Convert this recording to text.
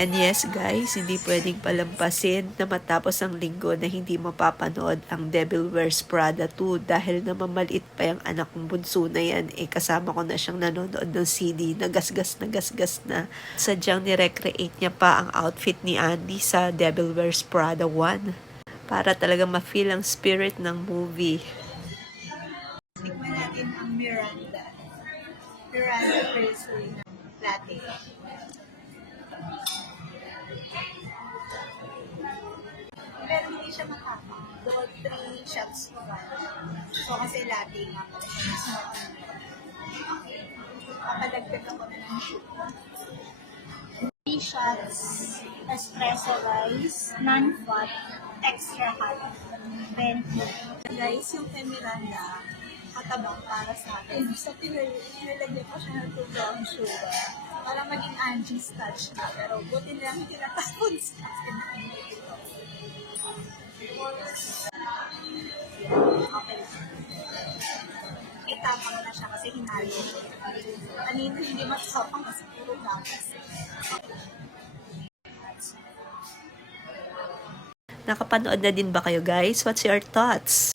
And yes guys, hindi pwedeng palampasin na matapos ang linggo na hindi mapapanood ang Devil Wears Prada 2 dahil namamalit pa yung anak kong bunso na yan. Kasama ko na siyang nanonood ng CD, nagasgas na. Sadyang nirecreate niya pa ang outfit ni Andy sa Devil Wears Prada 1 para talaga ma-feel ang spirit ng movie. Tikman natin ang Miranda Pursuit ng latte. Pero hindi siya matapang. Doon 3 shots ko ba? So kasi latte nga pala siya. Mas matapang. Okay. Papadagdag ako na ng sugar. 3 shots espresso rice, non-fat, extra hot, then guys, yung kay Miranda, katabang para sa akin. So, pinilagyan ko siya ng 2 brown sugar para maging Angie's touch na. Pero buti nilang tinatapon sa akin. Okay. Itapang na siya kasi hinalo ko. Kanina hindi matapang kasi puro gatas. Nakapanood na din ba kayo guys? What's your thoughts?